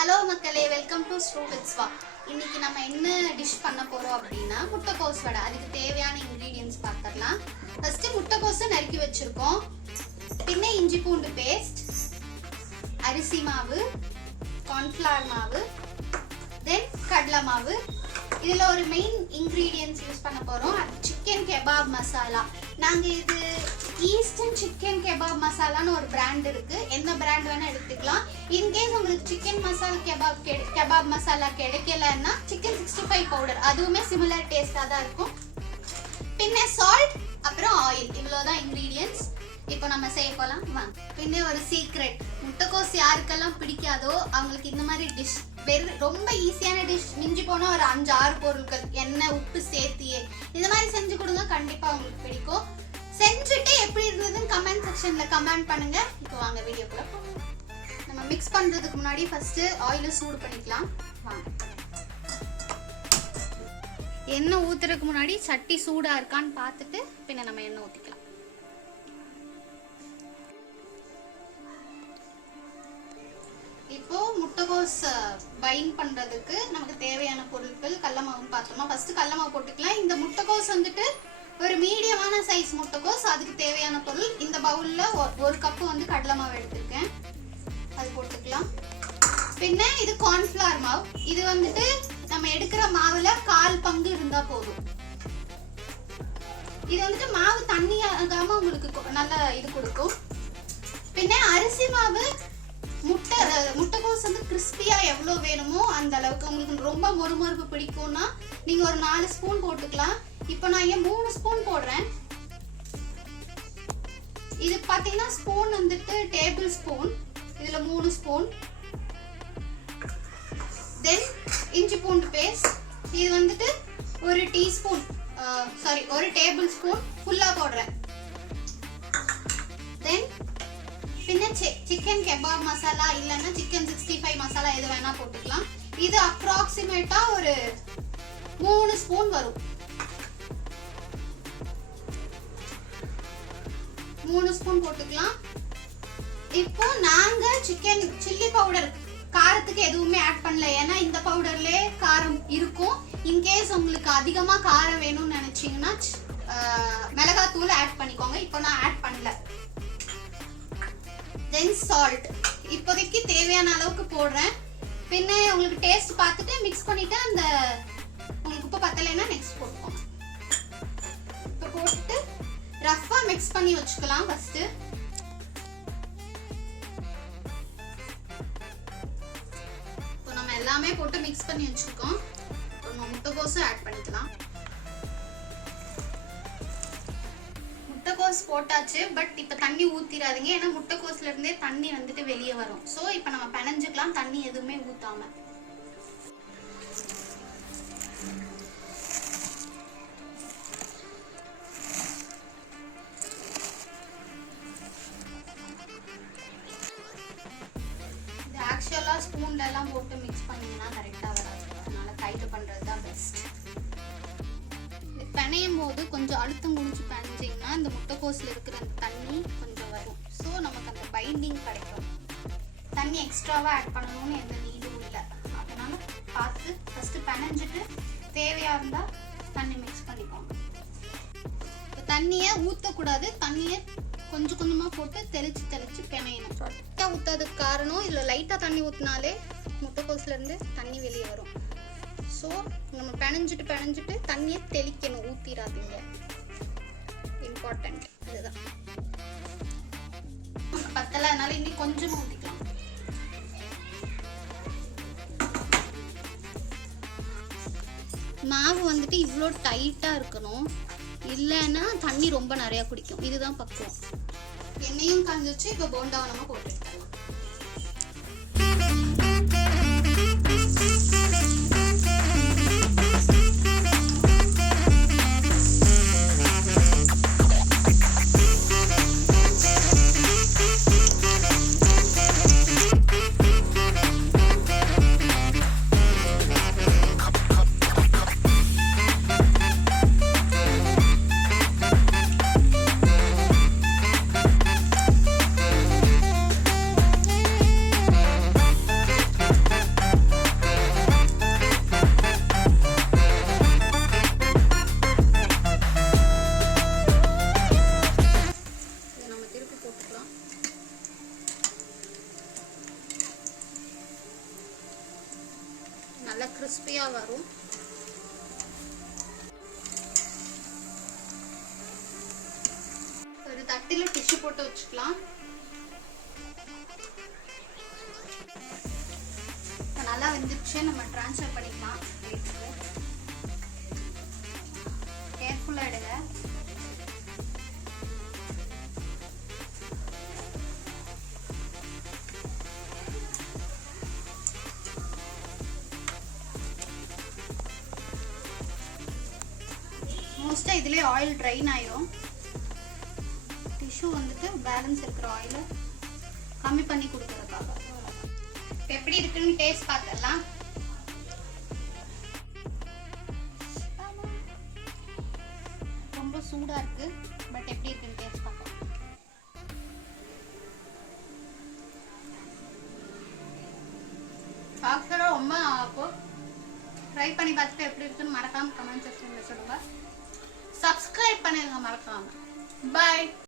Hello மக்களே. Welcome to ஸ்ரூ வித்ஸ்வா இன்னைக்கு நம்ம என்ன டிஷ் பண்ண போறோம் அப்படின்னா முட்டைக்கோஸ் வடை. அதுக்கு தேவையான இன்கிரீடியன்ஸ் பார்த்துடலாம் ஃபர்ஸ்ட் முட்டைக்கோஸை நறுக்கி வச்சிருக்கோம். பின்ன இஞ்சி பூண்டு பேஸ்ட் அரிசி மாவு கார்ன்ஃப்ளவர் மாவு தென் கடலை மாவு. இதில் ஒரு மெயின் இன்க்ரீடியன்ஸ் யூஸ் பண்ண போகிறோம் அது சிக்கன் கெபாப் மசாலா நாங்கள் இது ஈஸ்டர்ன் சிக்கன் கெபாப் மசாலான்னு ஒரு பிராண்ட் இருக்கு. எந்த பிராண்ட் வேணால் எடுத்துக்கலாம். இன்கேஸ் உங்களுக்கு chicken masala kebab kebab masala கிடைக்கலன்னா சிக்கன் சிக்ஸ்டி ஃபைவ் பவுடர் அதுவுமே சிமிலர் டேஸ்ட்டாக தான் இருக்கும். பின்ன சால்ட் அப்புறம் ஆயில் இவ்வளோதான் இன்க்ரீடியன்ஸ் இப்போ நம்ம செய்ய போகலாம் வாங்க பின்ன ஒரு சீக்ரெட் முட்டைக்கோஸ் யாருக்கெல்லாம் பிடிக்காதோ அவங்களுக்கு இந்த மாதிரி டிஷ் வெறும் ரொம்ப ஈஸியான டிஷ் மிஞ்சி போனால் ஒரு அஞ்சு ஆறு பொருட்கள். எண்ணெய் உப்பு சேர்த்தியே. இந்த மாதிரி செஞ்சு கொடுங்க. கண்டிப்பாக அவங்களுக்கு பிடிக்கும். செஞ்சுட்டு எப்படி இருந்ததுன்னு கமெண்ட் செக்ஷனில் கமெண்ட் பண்ணுங்க. இப்போ வாங்க வீடியோக்குள்ளே நம்ம மிக்ஸ் பண்ணுறதுக்கு முன்னாடி ஃபஸ்ட்டு ஆயிலை சூடு பண்ணிக்கலாம். வாங்க. எண்ணெய் ஊத்துறதுக்கு முன்னாடி சட்டி சூடாக இருக்கான்னு பார்த்துட்டு பின்ன நம்ம எண்ணெய் ஊற்றிக்கலாம் இப்போ முட்டைகோஸ் பைன் பண்ணுறதுக்கு நமக்கு தேவையான பொருட்கள் கடல பார்த்தோமா ஃபஸ்ட்டு கடல போட்டுக்கலாம். இந்த முட்டைகோஸ் வந்துட்டு ஒரு மீடியமான சைஸ் முட்டைகோஸ் அதுக்கு தேவையான பொருள் இந்த பவுலில் ஒரு கப்பு வந்து கடலை மாவு எடுத்திருக்கேன். அது போட்டுக்கலாம். பின்ன இது கார்ன்ஃப்ளவர் மாவு. இது வந்துட்டு நம்ம எடுக்கிற மாவுல கால் பங்கு இருந்தா போதும். இது வந்துட்டு மாவு தண்ணி ஆகாம உங்களுக்கு நல்ல இது கொடுக்கும். பின்ன அரிசி மாவு முட்டை முட்டைக்கோஸ் வந்து கிறிஸ்பியா எவ்வளவு வேணுமோ அந்த அளவுக்கு. உங்களுக்கு ரொம்ப மொறுமொறுப்பு பிடிக்கும்னா நீங்க ஒரு நாலு ஸ்பூன் போட்டுக்கலாம். இப்போ நான் ஏன் மூணு ஸ்பூன் போடுறேன். இது பாத்தீங்கன்னா ஸ்பூன் வந்துட்டு டேபிள் ஸ்பூன் இதுல மூணு ஸ்பூன் தென் இஞ்சி பூண்டு பேஸ்ட் இது வந்துட்டு ஒரு டீஸ்பூன் சாரி ஒரு டேபிள் ஸ்பூன் ஃபுல்லாக போடுறேன். தென் பின்ன சிக்கன் கெபாப் மசாலா இல்லைன்னா சிக்கன் சிக்ஸ்டி ஃபைவ் மசாலா எது வேணா போட்டுக்கலாம். இது அப்ராக்சிமேட்டாக ஒரு மூணு ஸ்பூன் வரும். மூணு ஸ்பூன் போட்டுக்கலாம். இப்போ நாங்க சிக்கன் சில்லி பவுடர் காரத்துக்கு எதுவுமே ஆட் பண்ணல. ஏன்னா இந்த பவுடர்லேயே காரம் இருக்கும். இன்கேஸ் உங்களுக்கு அதிகமா காரம் வேணும்னு நினைச்சீங்கன்னா மிளகாத்தூள் ஆட் பண்ணிக்கோங்க. இப்போ நான் ஆட் பண்ணல. தென் சால்ட் இப்போதைக்கு தேவையான அளவுக்கு போடுறேன். பின்ன உங்களுக்கு டேஸ்ட் பார்த்துட்டு மிக்ஸ் பண்ணிட்டு அந்த உங்களுக்கு உப்பு பத்தலைன்னா நெக்ஸ்ட் போட்டுக்கோங்க. மிக்ஸ் பண்ணி வச்சுக்கலாம் ஃபர்ஸ்ட் இப்போ நம்ம எல்லாமே போட்டு மிக்ஸ் பண்ணி வச்சிருக்கோம். நம்ம முட்டைக்கோஸும் ஆட் பண்ணிக்கலாம். முட்டைக்கோஸ் போட்டாச்சு பட் இப்போ தண்ணி ஊற்றிடாதீங்க ஏன்னா முட்டைக்கோஸ்ல இருந்தே தண்ணி வந்துட்டு வெளியே வரும். ஸோ இப்போ நம்ம பிணைஞ்சுக்கலாம். தண்ணி எதுவுமே ஊத்தாம. எல்லாம் போட்டு மிக்ஸ் பண்ணீங்கன்னா கரெக்டாக வராது. அதனால கையில் பண்ணுறது தான் பெஸ்ட் பிணையும் போது கொஞ்சம் அழுத்தம் குடிச்சு பிணைஞ்சிங்கன்னா இந்த முட்டைக்கோஸில் இருக்கிற அந்த தண்ணி கொஞ்சம் வரும். ஸோ நமக்கு அந்த பைண்டிங் கிடைக்கும். தண்ணி எக்ஸ்ட்ராவாக ஆட் பண்ணணும்னு எந்த நீடும் இல்லை. அதனால பார்த்து ஃபஸ்ட்டு பிணைஞ்சிட்டு தேவையாக இருந்தால் தண்ணி மிக்ஸ் பண்ணிக்கோங்க. இப்போ தண்ணியை ஊற்றக்கூடாது தண்ணியை கொஞ்சம் கொஞ்சமாக போட்டு தெளிச்சு தெளிச்சு பிணையணும். சொட்டாக ஊற்றாததுக்கு காரணம் இதில் லைட்டாக தண்ணி ஊற்றினாலே ஹோஸ்லேருந்து தண்ணி வெளியே வரும். ஸோ நம்ம பிணைஞ்சிட்டு பிணைஞ்சிட்டு தண்ணியை தெளிக்கணும் ஊற்றிடாதீங்க இம்பார்ட்டண்ட் இதுதான் பத்தலை அதனால இன்னும் கொஞ்சம் ஊற்றிக்கலாம் மாவு வந்துட்டு இவ்வளோ டைட்டாக இருக்கணும். இல்லைன்னா தண்ணி ரொம்ப நிறையா குடிக்கும். இதுதான் பக்குவம். எண்ணெயும் காஞ்சிச்சு இப்போ போண்டாவை நம்ம போட்டு கிறிஸ்பியாக வரும். ஒரு தட்டில் டிஷ்யூ போட்டு வச்சுக்கலாம். நல்லா வந்துருச்சு நம்ம ட்ரான்ஸ்ஃபர் பண்ணிக்கலாம். மோஸ்ட்டாக இதுலேயே ஆயில் ட்ரைன் ஆயிரும். டிஷ்யூ வந்துட்டு பேலன்ஸ் இருக்கிற ஆயிலை கம்மி பண்ணி கொடுக்குறதுக்காக. எப்படி இருக்குன்னு டேஸ்ட் பார்த்துடலாம். ரொம்ப சூடா இருக்கு. பட் எப்படி இருக்குன்னு டேஸ்ட் பார்க்கலாம். ஆக்சுவலாக ரொம்ப ஆகும் ட்ரை பண்ணி பார்த்துட்டு எப்படி இருக்குன்னு மறக்காம கமெண்ட் செக்ஷனில் சொல்லுங்க. சப்ஸ்கிரைப் பண்ணிடுங்க மறக்காம. பாய்